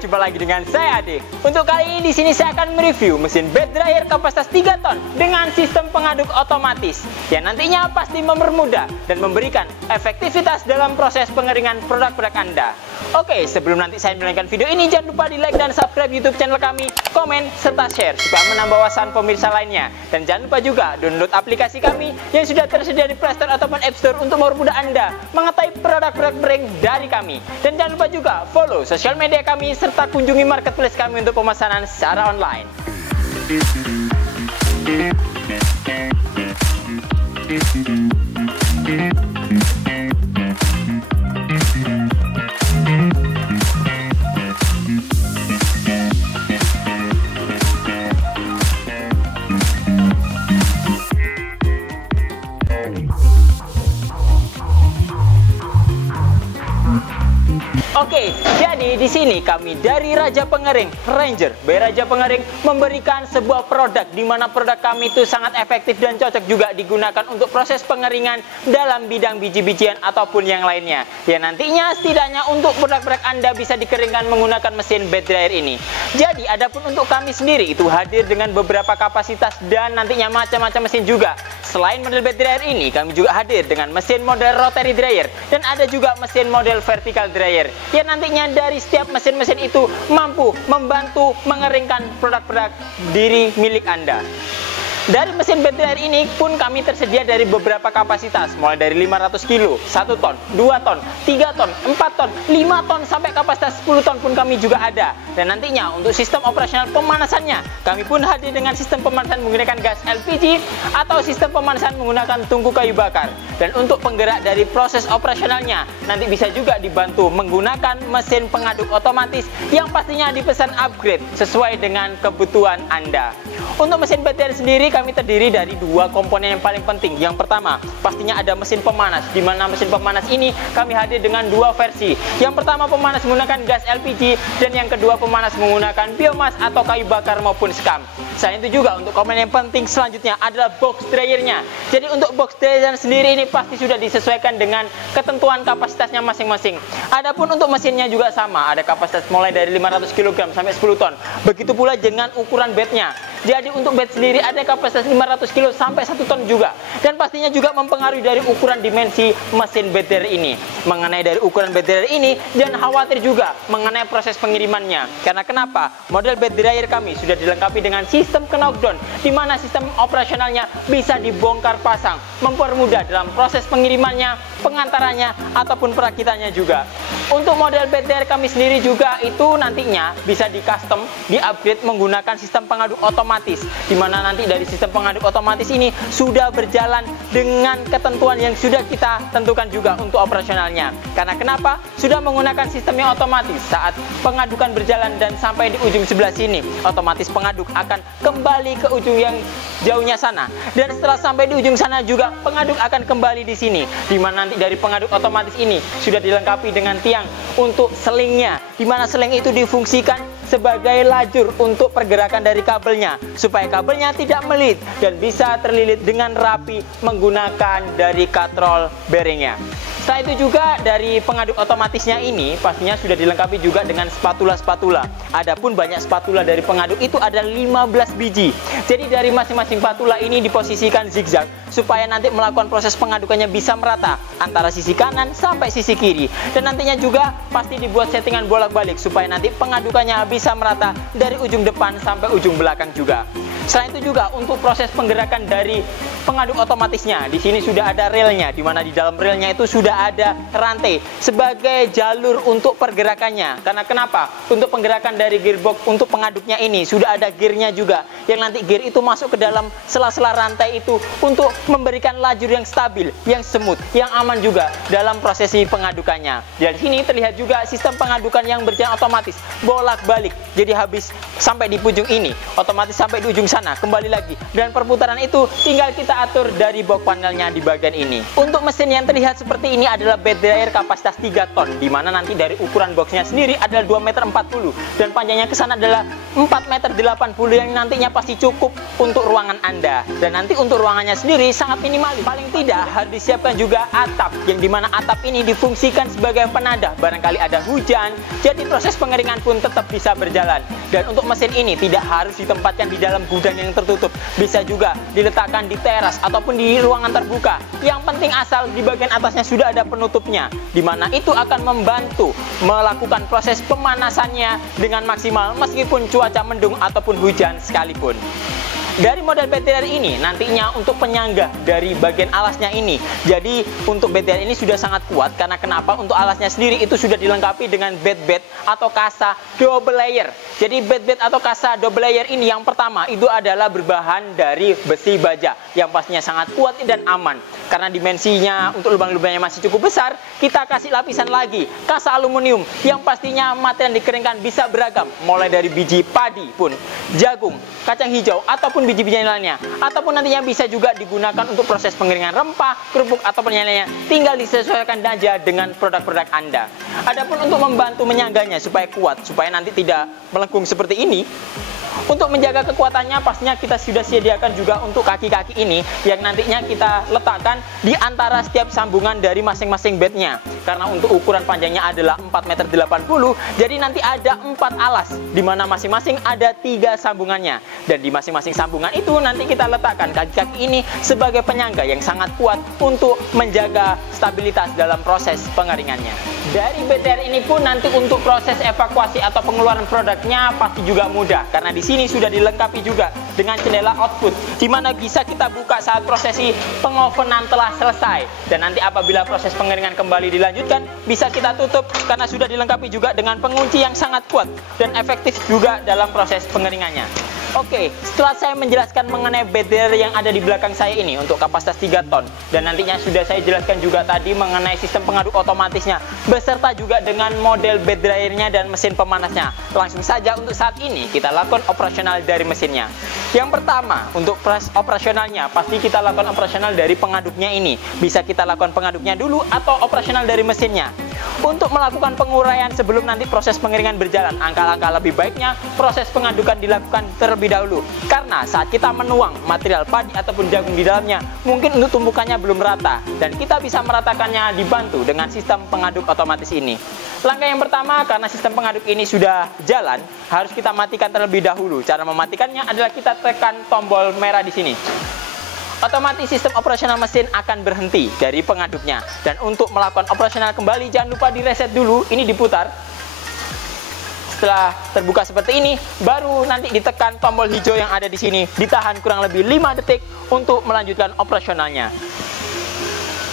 jumpa lagi dengan saya Ade. Untuk kali ini di sini saya akan mereview mesin bed dryer kapasitas 3 ton dengan sistem pengaduk otomatis yang nantinya pasti mempermudah dan memberikan efektivitas dalam proses pengeringan produk-produk Anda. Oke, sebelum nanti saya melanjutkan video ini, jangan lupa di like dan subscribe YouTube channel kami, komen serta share supaya menambah wawasan pemirsa lainnya. Dan jangan lupa juga download aplikasi kami yang sudah tersedia di Play Store ataupun App Store untuk mempermudah Anda mengetahui produk-produk brand dari kami. Dan jangan lupa juga follow sosial media kami serta kunjungi marketplace kami untuk pemesanan secara online. Oke, jadi di sini kami dari Raja Pengering, Ranger by Raja Pengering memberikan sebuah produk di mana produk kami itu sangat efektif dan cocok juga digunakan untuk proses pengeringan dalam bidang biji-bijian ataupun yang lainnya. Ya nantinya setidaknya untuk produk-produk Anda bisa dikeringkan menggunakan mesin bed dryer ini. Jadi adapun untuk kami sendiri itu hadir dengan beberapa kapasitas dan nantinya macam-macam mesin juga. Selain model bed dryer ini, kami juga hadir dengan mesin model rotary dryer dan ada juga mesin model vertical dryer. Ya nantinya dari setiap mesin-mesin itu mampu membantu mengeringkan produk-produk diri milik Anda. Dari mesin bed dryer ini pun kami tersedia dari beberapa kapasitas, mulai dari 500 kilo, 1 ton, 2 ton, 3 ton, 4 ton, 5 ton, sampai kapasitas 10 ton pun kami juga ada. Dan nantinya untuk sistem operasional pemanasannya, kami pun hadir dengan sistem pemanasan menggunakan gas LPG atau sistem pemanasan menggunakan tungku kayu bakar. Dan untuk penggerak dari proses operasionalnya, nanti bisa juga dibantu menggunakan mesin pengaduk otomatis yang pastinya dipesan upgrade sesuai dengan kebutuhan Anda. Untuk mesin bed dryer sendiri kami terdiri dari dua komponen yang paling penting. Yang pertama, pastinya ada mesin pemanas, di mana mesin pemanas ini kami hadir dengan dua versi. Yang pertama pemanas menggunakan gas LPG dan yang kedua pemanas menggunakan biomas atau kayu bakar maupun skam. Selain itu juga untuk komponen yang penting selanjutnya adalah box dryernya. Jadi untuk box dryer sendiri ini pasti sudah disesuaikan dengan ketentuan kapasitasnya masing-masing. Adapun untuk mesinnya juga sama, ada kapasitas mulai dari 500 kg sampai 10 ton. Begitu pula dengan ukuran bednya. Jadi untuk bed sendiri ada kapasitas 500 kg sampai 1 ton juga. Dan pastinya juga mempengaruhi dari ukuran dimensi mesin bed dryer ini. Mengenai dari ukuran bed dryer ini, jangan khawatir juga mengenai proses pengirimannya. Karena kenapa? Model bed dryer kami sudah dilengkapi dengan sistem knockdown, di mana sistem operasionalnya bisa dibongkar pasang, mempermudah dalam proses pengirimannya, pengantarannya, ataupun perakitannya juga. Untuk model bed dryer kami sendiri juga itu nantinya bisa di custom, di upgrade menggunakan sistem pengaduk otomatis, di mana nanti dari sistem pengaduk otomatis ini sudah berjalan dengan ketentuan yang sudah kita tentukan juga untuk operasionalnya. Karena kenapa? Sudah menggunakan sistem yang otomatis. Saat pengadukan berjalan dan sampai di ujung sebelah sini, otomatis pengaduk akan kembali ke ujung yang jauhnya sana. Dan setelah sampai di ujung sana juga pengaduk akan kembali di sini, di mana nanti dari pengaduk otomatis ini sudah dilengkapi dengan tiang untuk selingnya, di mana seling itu difungsikan sebagai lajur untuk pergerakan dari kabelnya, supaya kabelnya tidak melit dan bisa terlilit dengan rapi menggunakan dari katrol bearingnya. Setelah itu juga dari pengaduk otomatisnya ini pastinya sudah dilengkapi juga dengan spatula-spatula. Adapun banyak spatula dari pengaduk itu ada 15 biji. Jadi dari masing-masing spatula ini diposisikan zigzag supaya nanti melakukan proses pengadukannya bisa merata antara sisi kanan sampai sisi kiri. Dan nantinya juga pasti dibuat settingan bolak-balik supaya nanti pengadukannya bisa merata dari ujung depan sampai ujung belakang juga. Selain itu juga untuk proses penggerakan dari pengaduk otomatisnya, di sini sudah ada relnya, di mana di dalam relnya itu sudah ada rantai sebagai jalur untuk pergerakannya. Karena kenapa? Untuk penggerakan dari gearbox untuk pengaduknya ini sudah ada gearnya juga, yang nanti gear itu masuk ke dalam sela-sela rantai itu untuk memberikan lajur yang stabil, yang smooth, yang aman juga dalam prosesi pengadukannya. Dari sini terlihat juga sistem pengadukan yang berjalan otomatis, bolak-balik jadi habis sampai di ujung ini, otomatis sampai di ujung sana, kembali lagi. Dan perputaran itu tinggal kita atur dari box panelnya di bagian ini. Untuk mesin yang terlihat seperti ini adalah bed dryer kapasitas 3 ton, dimana nanti dari ukuran boxnya sendiri adalah 2,40 meter dan panjangnya ke sana adalah 4,80 meter yang nantinya pasti cukup untuk ruangan Anda. Dan nanti untuk ruangannya sendiri sangat minimalis. Paling tidak harus disiapkan juga atap, yang dimana atap ini difungsikan sebagai penadah barangkali ada hujan, jadi proses pengeringan pun tetap bisa berjalan. Dan untuk mesin ini tidak harus ditempatkan di dalam gudang yang tertutup, bisa juga diletakkan di teras ataupun di ruangan terbuka. Yang penting asal di bagian atasnya sudah ada penutupnya, dimana itu akan membantu melakukan proses pemanasannya dengan maksimal meskipun cuaca mendung ataupun hujan sekalipun. Dari model bed dryer ini nantinya untuk penyangga dari bagian alasnya ini, jadi untuk bed dryer ini sudah sangat kuat. Karena kenapa? Untuk alasnya sendiri itu sudah dilengkapi dengan bed atau kasa double layer. Jadi bed atau kasa double layer ini yang pertama itu adalah berbahan dari besi baja yang pastinya sangat kuat dan aman. Karena dimensinya untuk lubang-lubangnya masih cukup besar, kita kasih lapisan lagi kasa aluminium yang pastinya material yang dikeringkan bisa beragam, mulai dari biji padi pun, jagung, kacang hijau ataupun biji-biji lainnya, ataupun nantinya bisa juga digunakan untuk proses pengeringan rempah, kerupuk ataupun yang lainnya. Tinggal disesuaikan saja dengan produk-produk Anda. Adapun untuk membantu menyangganya supaya kuat, supaya nanti tidak melengkung seperti ini, untuk menjaga kekuatannya pastinya kita sudah sediakan juga untuk kaki-kaki ini yang nantinya kita letakkan di antara setiap sambungan dari masing-masing bednya. Karena untuk ukuran panjangnya adalah 4,80 meter, jadi nanti ada 4 alas di mana masing-masing ada 3 sambungannya. Dan di masing-masing sambungan itu nanti kita letakkan kaki-kaki ini sebagai penyangga yang sangat kuat untuk menjaga stabilitas dalam proses pengeringannya. Dari bed dryer ini pun nanti untuk proses evakuasi atau pengeluaran produknya pasti juga mudah, karena di sini sudah dilengkapi juga dengan jendela output, di mana bisa kita buka saat prosesi pengovenan telah selesai. Dan nanti apabila proses pengeringan kembali dilanjutkan, bisa kita tutup karena sudah dilengkapi juga dengan pengunci yang sangat kuat dan efektif juga dalam proses pengeringannya. Oke, setelah saya menjelaskan mengenai bed dryer yang ada di belakang saya ini untuk kapasitas 3 ton, dan nantinya sudah saya jelaskan juga tadi mengenai sistem pengaduk otomatisnya, beserta juga dengan model bed dryernya dan mesin pemanasnya. Langsung saja untuk saat ini kita lakukan operasional dari mesinnya. Yang pertama, untuk proses operasionalnya pasti kita lakukan operasional dari pengaduknya ini. Bisa kita lakukan pengaduknya dulu atau operasional dari mesinnya. Untuk melakukan penguraian sebelum nanti proses pengeringan berjalan, angka-angka lebih baiknya proses pengadukan dilakukan terlebih dahulu. Karena saat kita menuang material padi ataupun jagung di dalamnya, mungkin untuk tumpukannya belum rata, dan kita bisa meratakannya dibantu dengan sistem pengaduk otomatis ini. Langkah yang pertama, karena sistem pengaduk ini sudah jalan, harus kita matikan terlebih dahulu. Cara mematikannya adalah kita tekan tombol merah di sini. Otomatis sistem operasional mesin akan berhenti dari pengaduknya. Dan untuk melakukan operasional kembali, jangan lupa direset dulu, ini diputar. Setelah terbuka seperti ini, baru nanti ditekan tombol hijau yang ada di sini, ditahan kurang lebih 5 detik untuk melanjutkan operasionalnya.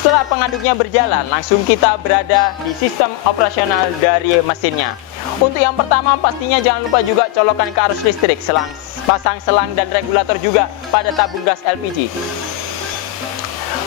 Setelah pengaduknya berjalan, langsung kita berada di sistem operasional dari mesinnya. Untuk yang pertama, pastinya jangan lupa juga colokan ke arus listrik, pasang selang dan regulator juga pada tabung gas LPG.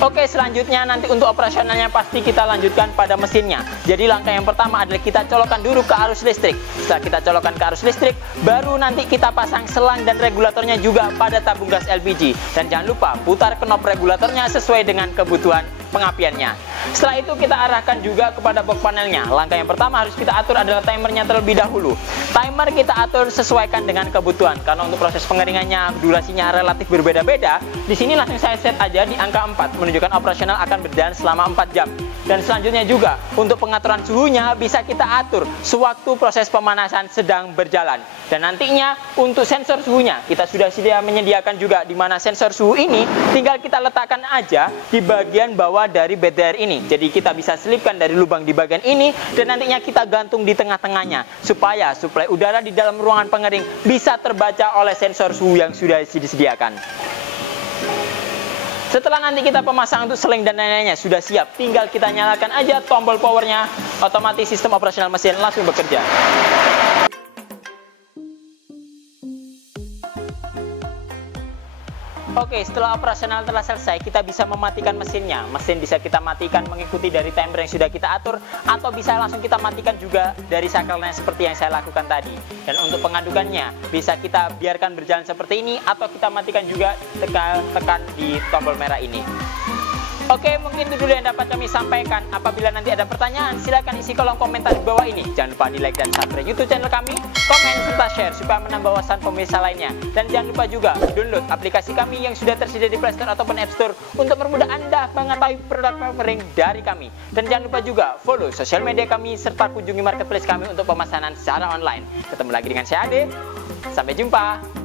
Oke, selanjutnya nanti untuk operasionalnya pasti kita lanjutkan pada mesinnya. Jadi langkah yang pertama adalah kita colokkan dulu ke arus listrik. Setelah kita colokkan ke arus listrik, baru nanti kita pasang selang dan regulatornya juga pada tabung gas LPG. Dan jangan lupa putar knob regulatornya sesuai dengan kebutuhan pengapiannya. Setelah itu kita arahkan juga kepada box panelnya. Langkah yang pertama harus kita atur adalah timernya terlebih dahulu. Timer kita atur sesuaikan dengan kebutuhan, karena untuk proses pengeringannya durasinya relatif berbeda-beda. Di sini langsung saya set aja di angka 4, menunjukkan operasional akan berjalan selama 4 jam. Dan selanjutnya juga untuk pengaturan suhunya bisa kita atur sewaktu proses pemanasan sedang berjalan. Dan nantinya untuk sensor suhunya kita sudah menyediakan juga, di mana sensor suhu ini tinggal kita letakkan aja di bagian bawah dari bed dryer ini. Jadi kita bisa selipkan dari lubang di bagian ini dan nantinya kita gantung di tengah-tengahnya supaya suplai udara di dalam ruangan pengering bisa terbaca oleh sensor suhu yang sudah disediakan. Setelah nanti kita pemasang untuk seling dan lain-lainnya sudah siap, tinggal kita nyalakan aja tombol powernya, otomatis sistem operasional mesin langsung bekerja. Oke, setelah operasional telah selesai, kita bisa mematikan mesinnya. Mesin bisa kita matikan mengikuti dari timer yang sudah kita atur, atau bisa langsung kita matikan juga dari cycle-nya seperti yang saya lakukan tadi. Dan untuk pengadukannya, bisa kita biarkan berjalan seperti ini, atau kita matikan juga tekan di tombol merah ini. Oke, mungkin itu dulu yang dapat kami sampaikan. Apabila nanti ada pertanyaan, silahkan isi kolom komentar di bawah ini. Jangan lupa di like dan subscribe YouTube channel kami, komen serta share supaya menambah wawasan pemirsa lainnya. Dan jangan lupa juga download aplikasi kami yang sudah tersedia di Play Store ataupun App Store untuk mempermudah Anda mengetahui produk offering dari kami. Dan jangan lupa juga follow sosial media kami serta kunjungi marketplace kami untuk pemesanan secara online. Ketemu lagi dengan saya Ade. Sampai jumpa.